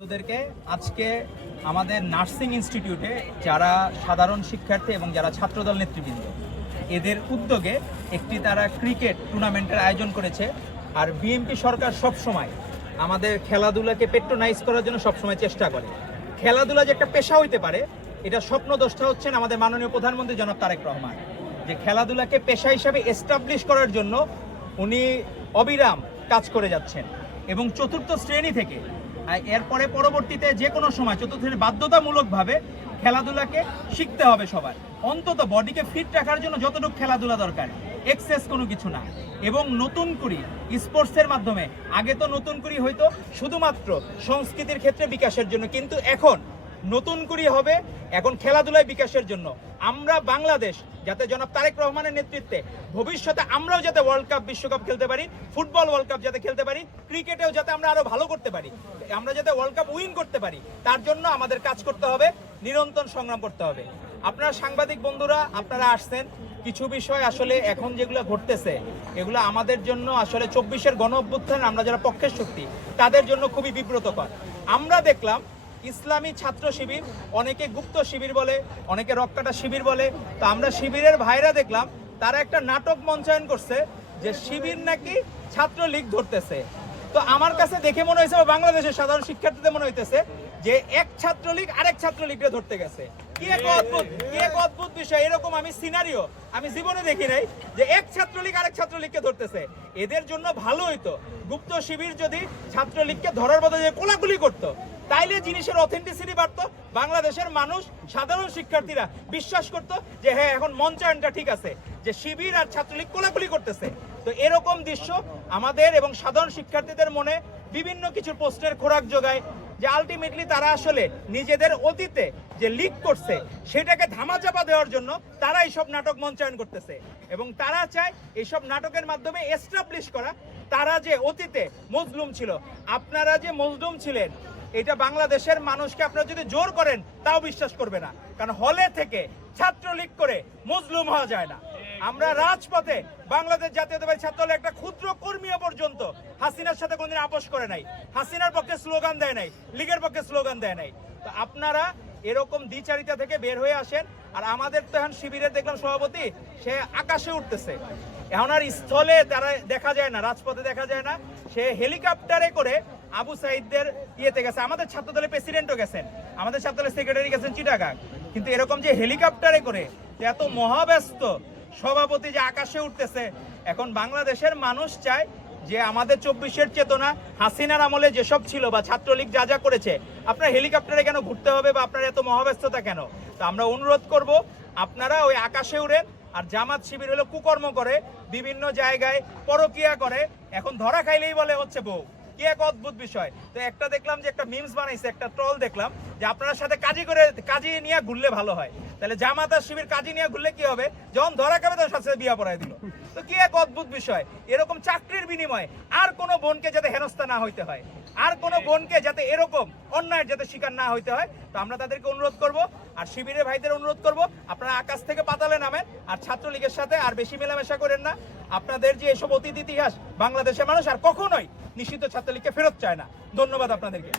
বন্ধুদেরকে আজকে আমাদের নার্সিং ইনস্টিটিউটে যারা সাধারণ শিক্ষার্থী এবং যারা ছাত্রদল নেতৃবৃন্দ এদের উদ্যোগে একটি তারা ক্রিকেট টুর্নামেন্টের আয়োজন করেছে। আর বিএনপি সরকার সব সময় আমাদের খেলাধুলাকে পেট্রোনাইজ করার জন্য সবসময় চেষ্টা করে। খেলাধুলা যে একটা পেশা হইতে পারে এটা স্বপ্নদ্রষ্টা হচ্ছেন আমাদের মাননীয় প্রধানমন্ত্রী জনাব তারেক রহমান, যে খেলাধুলাকে পেশা হিসাবে এস্টাবলিশ করার জন্য উনি অবিরাম কাজ করে যাচ্ছেন। এবং চতুর্থ শ্রেণী থেকে এরপরে পরবর্তীতে যে কোনো সময় চতুর্থ শ্রেণী বাধ্যতামূলকভাবে খেলাধুলাকে শিখতে হবে সবার, অন্তত বডিকে ফিট রাখার জন্য যতটুকু খেলাধুলা দরকার, এক্সেস কোনো কিছু না। এবং নতুন করে স্পোর্টসের মাধ্যমে আগে তো নতুন করে হয়তো শুধুমাত্র সংস্কৃতির ক্ষেত্রে বিকাশের জন্য, কিন্তু এখন নতুন করে হবে এখন খেলাধুলায় বিকাশের জন্য। আমরা বাংলাদেশ যাতে জনাব তারেক রহমানের নেতৃত্বে ভবিষ্যতে আমরাও যাতে ওয়ার্ল্ড কাপ বিশ্বকাপ খেলতে পারি, ফুটবল ওয়ার্ল্ড কাপ যাতে খেলতে পারি, ক্রিকেটেও যাতে আমরা আরো ভালো করতে পারি, আমরা যাতে ওয়ার্ল্ড কাপ উইন করতে পারি, তার জন্য আমাদের কাজ করতে হবে, নিরন্তর সংগ্রাম করতে হবে। আপনারা সাংবাদিক বন্ধুরা আপনারা আসছেন, কিছু বিষয় আসলে এখন যেগুলো ঘটতেছে এগুলো আমাদের জন্য আসলে 24-এর গণ অভ্যুত্থান আমরা যারা পক্ষের শক্তি তাদের জন্য খুবই বিব্রতকর। আমরা দেখলাম ইসলামী ছাত্র শিবির, অনেকে গুপ্ত শিবির বলে, অনেকে রক্কাটা শিবির বলে, তো আমরা শিবিরের ভাইরা দেখলাম তারা একটা নাটক মঞ্চায়ন করছে যে শিবির নাকি ছাত্রলীগ ধরতেছে। তো আমার কাছে দেখে মনে হয়েছে, বাংলাদেশের সাধারণ শিক্ষার্থীদের মনে হইতেছে যে এক ছাত্রলীগ আরেক ছাত্রলীগকে ধরতে গেছে। কি এক অদ্ভুত বিষয়! এরকম আমি সিনারিও আমি জীবনে দেখি নাই যে এক ছাত্রলীগ আরেক ছাত্রলীগকে ধরতেছে। এদের জন্য ভালো হইতো গুপ্ত শিবির যদি ছাত্রলীগকে ধরার বদলে কোলাকুলি করতো, তাইলে জিনিসের অথেন্টিসিটি বাড়তো, বাংলাদেশের মানুষ সাধারণ শিক্ষার্থীরা বিশ্বাস করতো যে হ্যাঁ এখন মঞ্চায়নটা ঠিক আছে, যে শিবির আর ছাত্রলীগ কোলাকুলি করতেছে। তো এরকম দৃশ্য আমাদের এবং সাধারণ শিক্ষার্থীদের মনে বিভিন্ন কিছু পোস্টের খোরাক যোগায়, যে আলটিমেটলি তারা আসলে নিজেদের অতীতে যে লিক করছে সেটাকে ধামাচাপা দেওয়ার জন্য তারা এইসব নাটক মঞ্চায়ন করতেছে। এবং তারা চায় এইসব নাটকের মাধ্যমে এস্টাবলিশ করা তারা যে অতীতে মজলুম ছিল। আপনারা যে মজলুম ছিলেন এটা বাংলাদেশের মানুষকে আপনারা যদি জোর করেন তাও বিশ্বাস করবে না, কারণ হলে থেকে ছাত্রলীগ করে মজলুম হওয়া যায় না। আমরা রাজপথে বাংলাদেশ জাতীয়তাবাদী ছাত্রদলের একটা ক্ষুদ্র কর্মীও পর্যন্ত হাসিনার সাথে কোনদিন আপোষ করে নাই, হাসিনার পক্ষে স্লোগান দেয় নাই, লীগের পক্ষে স্লোগান দেয় নাই। তো আপনারা এরকম দ্বিচারিতা থেকে বের হয়ে আসেন। আর আমাদের তো এখন শিবিরের দেখলাম সভাপতি সে আকাশে উঠতেছে, এখন আর স্থলে তারা দেখা যায় না, রাজপথে দেখা যায় না, সে হেলিকপ্টারে করে আবু সাইদদের ইয়েতে গেছে। আমাদের ছাত্রদলের প্রেসিডেন্টও গেছেন, আমাদের ছাত্রদলের সেক্রেটারি গেছেন চিটাগাং, কিন্তু এরকম যে হেলিকপ্টারে করে এত মহাব্যস্ত সভাপতি যে আকাশে উঠতেছে, এখন বাংলাদেশের মানুষ চায় যে আমাদের 24-এর চেতনা হাসিনার আমলে যেসব ছিল বা ছাত্রলীগ যা যা করেছে, আপনার হেলিকপ্টারে কেন ঘুরতে হবে বা আপনার এত মহাব্যস্ততা কেন? তো আমরা অনুরোধ করব আপনারা ওই আকাশে উড়েন। আর জামাত শিবির হলো কুকর্ম করে, বিভিন্ন জায়গায় পরকিয়া করে, এখন ধরা খাইলেই বলে হচ্ছে বউ। কি এক অদ্ভুত বিষয়! তো একটা দেখলাম যে একটা মিমস বানাইছে, একটা ট্রল দেখলাম যে আপনার সাথে কাজী নিয়ে ঘুরলে ভালো হয়। তাহলে জামাত আর শিবির কাজী নিয়ে ঘুরলে কি হবে? যখন ধরা খাবে তার সাথে বিয়া পড়ায় দিল। তো কি এক অদ্ভুত বিষয়! এরকম চাকরির বিনিময়ে আর কোনো বোনকে যাতে হেনস্থা না হইতে হয়, আর কোনো বোনকে যাতে এরকম অন্যায়ের যাতে শিকার না হইতে হয়, তো আমরা তাদেরকে অনুরোধ করব। আর শিবিরের ভাইদের অনুরোধ করব আপনারা আকাশ থেকে পাতালে নামেন, আর ছাত্রলীগের সাথে আর বেশি মেলামেশা করেন না। আপনাদের যে এসব অতীত ইতিহাস বাংলাদেশের মানুষ আর কখনোই নিষিদ্ধ ছাত্রলীগকে ফেরত চায় না। ধন্যবাদ আপনাদেরকে।